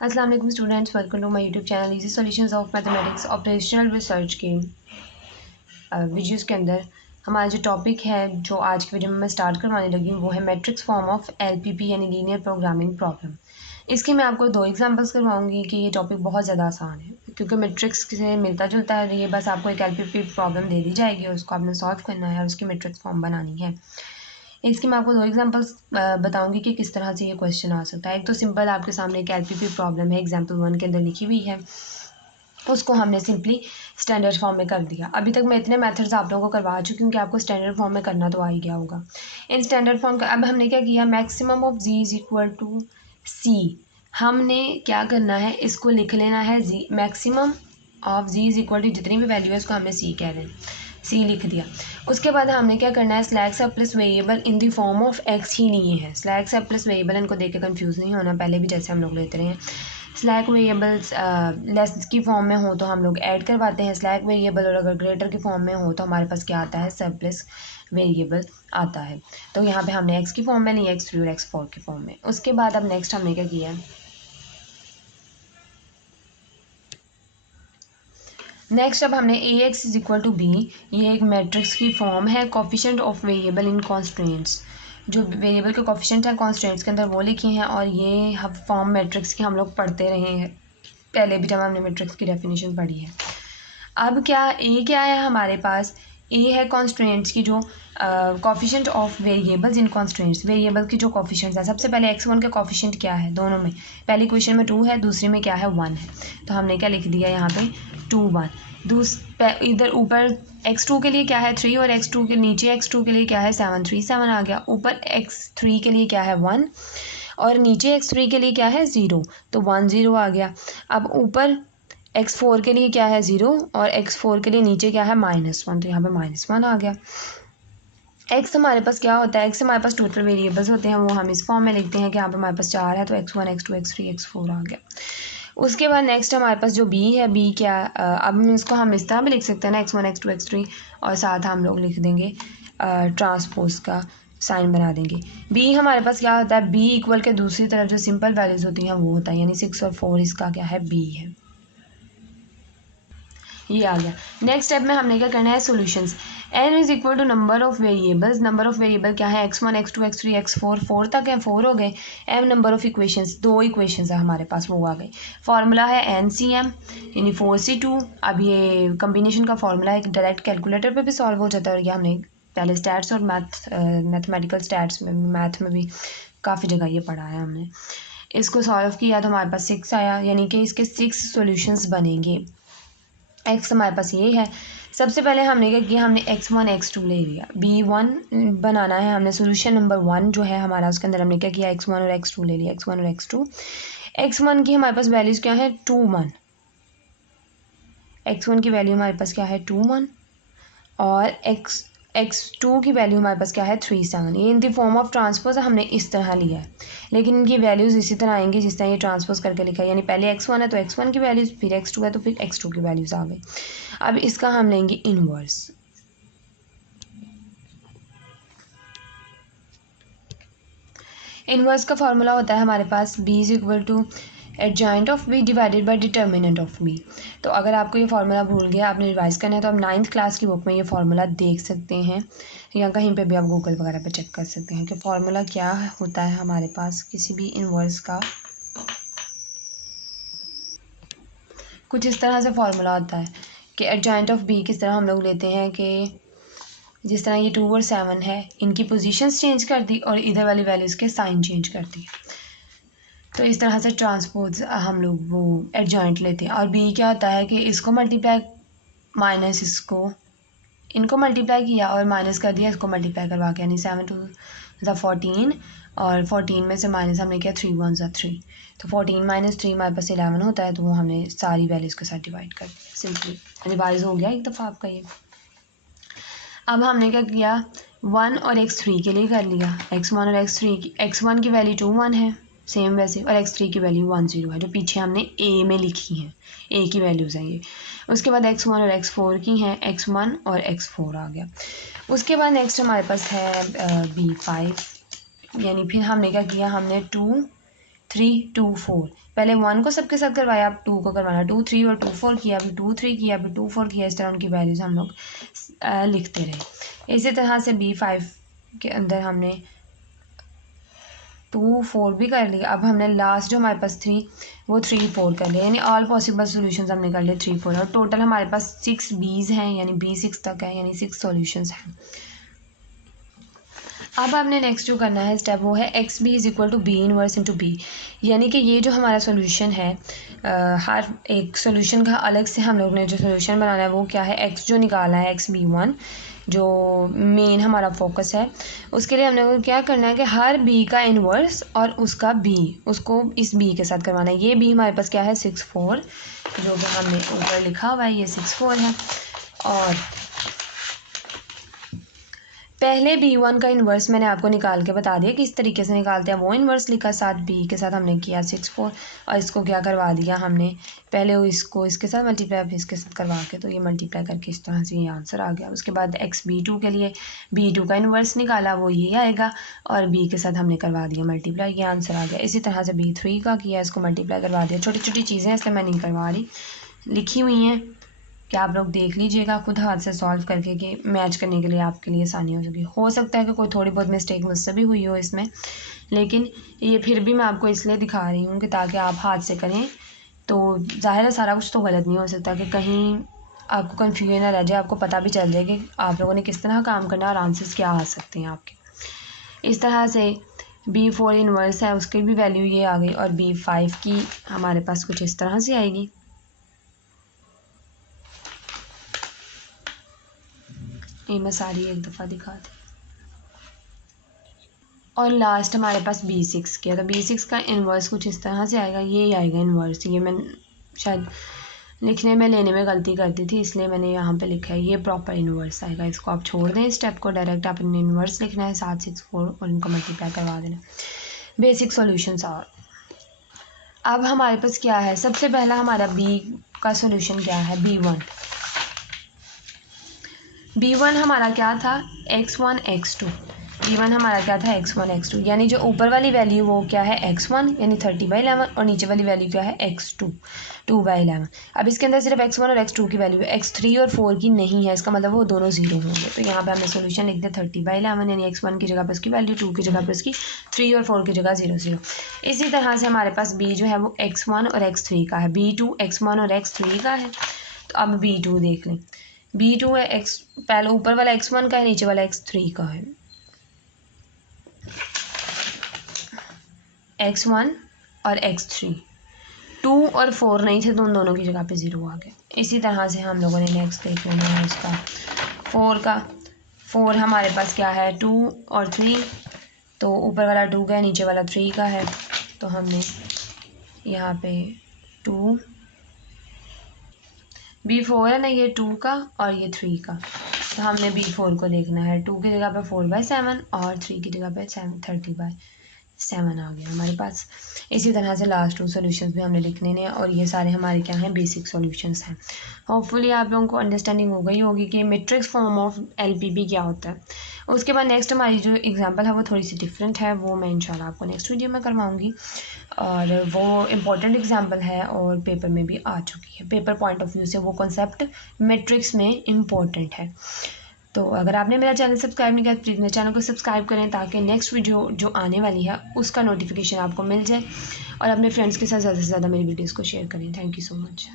अस्सलाम वालेकुम students, welcome to my YouTube channel easy solutions of mathematics operational research के videos के अंदर हमारा जो टॉपिक है जो आज की वीडियो में मैं स्टार्ट करवाने लगी हूँ वो है मैट्रिक्स फॉर्म ऑफ एलपीपी यानी लीनियर प्रोग्रामिंग प्रॉब्लम। इसकी मैं आपको दो एग्जांपल्स करवाऊंगी कि ये टॉपिक बहुत ज़्यादा आसान है क्योंकि मैट्रिक्स से मिलता जुलता है। ये बस आपको एक एलपीपी प्रॉब्लम दे दी जाएगी और उसको आपने सॉल्व करना है और उसकी मैट्रिक्स फॉर्म बनानी है। इसकी मैं आपको दो एग्जांपल्स बताऊंगी कि किस तरह से ये क्वेश्चन आ सकता है। एक तो सिंपल आपके सामने एक एलपीपी प्रॉब्लम है, एग्जांपल 1 के अंदर लिखी हुई है, उसको हमने सिंपली स्टैंडर्ड फॉर्म में कर दिया। अभी तक मैं इतने मेथड्स आप लोगों को करवा चुकी हूँ कि आपको स्टैंडर्ड फॉर्म में करना तो आ ही गया होगा। इन स्टैंडर्ड फॉर्म का अब हमने क्या किया, maximum of G is equal to C. हमने क्या करना है, इसको लिख लेना है जी, maximum of G is equal to जितनी भी वैल्यू है उसको हमने सी कह दें, सी लिख दिया। उसके बाद हमने क्या करना है, स्लैग सब plus variable in the form of x ही लिए हैं। स्लैग सब प्लस वेरिएबल, इनको देख के कन्फ्यूज़ नहीं होना, पहले भी जैसे हम लोग लेते रहे हैं। स्लैग वेरिएबल्स लेस की फॉर्म में हो तो हम लोग ऐड करवाते हैं स्लैग वेरिएबल, और अगर ग्रेटर की फॉर्म में हो तो हमारे पास क्या आता है, सब प्लस वेरिएबल आता है। तो यहाँ पे हमने एक्स की फॉर्म में लिया, x3 और x4 की फॉर्म में। उसके बाद अब नेक्स्ट हमने क्या किया, नेक्स्ट अब हमने A x is equal to B, ये एक मैट्रिक्स की फॉर्म है, coefficient of variable in constraints, जो वेरिएबल के कोफिशिएंट हैं कॉन्स्ट्रेंट्स के अंदर वो लिखे हैं। और ये हम फॉर्म मैट्रिक्स की हम लोग पढ़ते रहे हैं पहले भी जब हमने मैट्रिक्स की डेफिनेशन पढ़ी है। अब क्या है हमारे पास, ए है कॉन्स्ट्रेंट्स की जो coefficient of variables in constraints, variable की जो कोफिशिएंट्स है। सबसे पहले x1 का कोफिशिएंट क्या है, दोनों में, पहली क्वेश्चन में 2 है, दूसरी में क्या है, 1 है। तो हमने क्या लिख दिया यहाँ पे 2 1। इधर ऊपर x2 के लिए क्या है 3, और x2 के नीचे x2 के लिए क्या है 7, 3 7 आ गया। ऊपर x3 के लिए क्या है 1 और नीचे x3 के लिए क्या है 0, तो 1 0 आ गया। अब ऊपर x4 के लिए क्या है 0 और x4 के लिए नीचे क्या है -1, तो यहाँ पे -1 आ गया। x हमारे पास क्या होता है, x हमारे पास टोटल वेरिएबल्स होते हैं, वो हम इस फॉर्म में लिखते हैं कि यहाँ पे हमारे पास 4 है, तो x1 x2 x3 x4 आ गया। उसके बाद नेक्स्ट हमारे पास जो b है, b क्या, अब इसको हम इस तरह भी लिख सकते हैं ना, x1 x2 x3, और साथ हम लोग लिख देंगे ट्रांसपोज का साइन बना देंगे। b हमारे पास क्या होता है, b इक्वल के दूसरी तरफ जो सिंपल वैल्यूज होती हैं वो होता है, यानी 6 और 4 इसका क्या है, b है। ये आ गया। नेक्स्ट स्टेप में हमने क्या करना है, solutions. n is equal to number of variables, number of variable क्या है, x1 x2 x3 x4, 4 तक है, 4 हो गए। m number of equations, 2 equations है हमारे पास, वो आ गई। फार्मूला है NCM यानी 4C2। अब ये कम्बिनेशन का फार्मूला है, डायरेक्ट कैलकुलेटर पे भी सॉल्व हो जाता है, और ये हमने पहले स्टैट्स और मैथमेटिकल स्टैट्स में, मैथ में भी काफ़ी जगह ये पढ़ा है हमने। इसको सॉल्व किया तो हमारे पास 6 आया, यानी कि इसके 6 सॉल्यूशंस बनेंगे। एक्स हमारे पास ये है। सबसे पहले हमने क्या किया, हमने x1 x2 ले लिया, b1 बनाना है हमने, सोल्यूशन नंबर 1 जो है हमारा, उसके अंदर हमने क्या किया, x1 और x2 ले लिया, x1 और x2। x1 की हमारे पास वैल्यूज़ क्या है 2 1, x1 की वैल्यू हमारे पास क्या है 2 1, और x2 की वैल्यू हमारे पास क्या है 3 7। ये इन द फॉर्म ऑफ ट्रांसपोज हमने इस तरह लिया है, लेकिन इनकी वैल्यूज़ इसी तरह आएंगी जिस तरह ये ट्रांसपोज करके लिखा है, यानी पहले x1 है तो x1 की वैल्यूज़, फिर x2 है तो फिर x2 की वैल्यूज़ आ गई। अब इसका हम लेंगे इनवर्स। इनवर्स का फार्मूला होता है हमारे पास b is equal to adjoint of b divided by determinant of b। तो अगर आपको ये फार्मूला भूल गया, आपने रिवाइज करना है, तो आप 9th क्लास की बुक में ये फार्मूला देख सकते हैं, या कहीं पे भी आप गूगल वगैरह पे चेक कर सकते हैं कि फार्मूला क्या होता है हमारे पास किसी भी इनवर्स का। कुछ इस तरह से फार्मूला होता है कि एडजॉइंट ऑफ b किस तरह हम लोग लेते हैं कि जिस तरह ये 2 और 7 है, इनकी पोजीशंस चेंज कर दी और इधर वाली वैल्यूज़ के साइन चेंज कर दिए, तो इस तरह से ट्रांसपोज हम लोग वो एडजॉइंट लेते हैं। और बी क्या होता है कि इसको मल्टीप्लाई माइनस इसको, इनको मल्टीप्लाई किया और माइनस कर दिया इसको मल्टीप्लाई करवा के, यानी 7 2 ज़ा 14, और 14 में से माइनस हमने किया 3 1 ज़ा 3, तो 14 माइनस 3 हमारे पास 11 होता है, तो वो हमने सारी वैल्यूज़ के साथ डिवाइड कर दिया। सिंपली रिवाइज हो गया एक दफ़ा आपका ये। अब हमने क्या किया, 1 और x3 के लिए कर लिया, x1 और x3 की, x1 की वैल्यू 2 1 है सेम वैसे, और x3 की वैल्यू 1 0 है, जो पीछे हमने a में लिखी हैं, a की वैल्यूज़ हैं ये। उसके बाद x1 और x4 की हैं, x1 और x4 आ गया। उसके बाद नेक्स्ट हमारे पास है b5, यानी फिर हमने क्या किया, हमने 2 3 2 4। पहले 1 को सबके साथ करवाया, अब 2 को करवाना, 2 3 और 2 4 किया, अभी 2 3 किया, अभी 2 4 किया। इस तरह उनकी वैल्यूज़ हम लोग लिखते रहे। इसी तरह से B5 के अंदर हमने 2 4 भी कर लिया। अब हमने लास्ट जो हमारे पास 3 वो 3 4 कर लिया, यानी ऑल पॉसिबल सॉल्यूशंस हमने कर लिए 3 4, और टोटल हमारे पास 6 B's हैं, यानी B6 तक है, यानी 6 सॉल्यूशंस हैं। अब आपने नेक्स्ट जो करना है स्टेप वो है x b is equal to b inverse into b, यानी कि ये जो हमारा सोल्यूशन है हर एक सोल्यूशन का अलग से हम लोग ने जो सोल्यूशन बनाना है वो क्या है, एक्स जो निकाला है XB1 जो मेन हमारा फोकस है, उसके लिए हमने क्या करना है कि हर बी का इन्वर्स और उसका बी उसको इस बी के साथ करवाना है। ये बी हमारे पास क्या है 6 4, जो कि हमने ऊपर लिखा हुआ है ये 6 4 है। और पहले B1 का इन्वर्स मैंने आपको निकाल के बता दिया किस तरीके से निकालते हैं, वो इन्वर्स लिखा, साथ B के साथ हमने किया 6 4, और इसको क्या करवा दिया हमने, पहले इसको इसके साथ मल्टीप्लाई फिर इसके साथ करवा के, तो ये मल्टीप्लाई करके इस तरह से ये आंसर आ गया। उसके बाद XB2 के लिए B2 का इन्वर्स निकाला, वो ये आएगा, और B के साथ हमने करवा दिया मल्टीप्लाई, ये आंसर आ गया। इसी तरह से B3 का किया, इसको मल्टीप्लाई करवा दिया। छोटी छोटी चीज़ें इसलिए मैं नहीं करवा रही, लिखी हुई हैं कि आप लोग देख लीजिएगा खुद हाथ से सॉल्व करके कि मैच करने के लिए आपके लिए आसानी हो सके। हो सकता है कि कोई थोड़ी बहुत मिस्टेक मुझसे भी हुई हो इसमें, लेकिन ये फिर भी मैं आपको इसलिए दिखा रही हूँ कि ताकि आप हाथ से करें तो ज़ाहिर है सारा कुछ तो गलत नहीं हो सकता, कि कहीं आपको कन्फ्यूजन ना रह जाए, आपको पता भी चल जाए कि आप लोगों ने किस तरह काम करना है और आंसर्स क्या आ सकते हैं आपके। इस तरह से B4 इन्वर्स है, उसकी भी वैल्यू ये आ गई, और B5 की हमारे पास कुछ इस तरह से आएगी। ये मैं सारी एक दफ़ा दिखा दी। और लास्ट हमारे पास B6 किया, तो B6 का इन्वर्स कुछ इस तरह से आएगा, ये आएगा इन्वर्स। ये मैं शायद लिखने में लेने में गलती कर दी थी, इसलिए मैंने यहाँ पे लिखा है, ये प्रॉपर इन्वर्स आएगा। इसको आप छोड़ दें स्टेप को, डायरेक्ट आप इन्वर्स लिखना है 7 6 4 और इनको मल्टीप्लाई करवा देना। Basic solutions. और अब हमारे पास क्या है, सबसे पहला हमारा B का सॉल्यूशन क्या है, B1 हमारा क्या था x1 x2, B1 हमारा क्या था x1 x2, यानी जो ऊपर वाली वैल्यू वो क्या है x1 यानी 30/11, और नीचे वाली वैल्यू क्या है x2 2/11। अब इसके अंदर सिर्फ x1 और x2 की वैल्यू है, x3 और 4 की नहीं है, इसका मतलब वो दोनों ज़ीरो होंगे। तो यहाँ पे हमने सोल्यूशन लिख दिया 30/11, यानी x1 की जगह पर उसकी वैल्यू, 2 की जगह पर उसकी 3 और 4 की जगह 0 0। इसी तरह से हमारे पास B जो है वो x1 और x3 का है, B2 x1 और x3 का है। तो अब B2 देख लें, B2 है x, पहले ऊपर वाला x1 का है, नीचे वाला x3 का है। x1 और x3, 2 और 4 नहीं थे तो उन दोनों की जगह पे 0 आ गए। इसी तरह से हम लोगों ने नेक्स्ट देख लेना है उसका 4 का। 4 हमारे पास क्या है 2 और 3, तो ऊपर वाला 2 का है, नीचे वाला 3 का है, तो हमने यहाँ पे 2 B4 है ना, ये 2 का और ये 3 का, तो हमने B4 को देखना है। 2 की जगह पे 4/7 और 3 की जगह पे 30/7 आ गया हमारे पास। इसी तरह से लास्ट 2 सॉल्यूशंस भी हमने लिखने हैं, और ये सारे हमारे क्या हैं, बेसिक सॉल्यूशंस हैं। होपफुली आप लोगों को अंडरस्टैंडिंग हो गई होगी कि मैट्रिक्स फॉर्म ऑफ LPP क्या होता है। उसके बाद नेक्स्ट हमारी जो एग्जांपल है वो थोड़ी सी डिफरेंट है, वो मैं इंशाल्लाह आपको नेक्स्ट वीडियो में करवाऊँगी, और वो इम्पॉर्टेंट एग्जांपल है और पेपर में भी आ चुकी है। पेपर पॉइंट ऑफ व्यू से वो कॉन्सेप्ट मैट्रिक्स में इम्पॉर्टेंट है। तो अगर आपने मेरा चैनल सब्सक्राइब नहीं किया तो प्लीज़ मेरे चैनल को सब्सक्राइब करें, ताकि नेक्स्ट वीडियो जो आने वाली है उसका नोटिफिकेशन आपको मिल जाए, और अपने फ्रेंड्स के साथ ज़्यादा से ज़्यादा मेरी वीडियोज़ को शेयर करें। Thank you so much.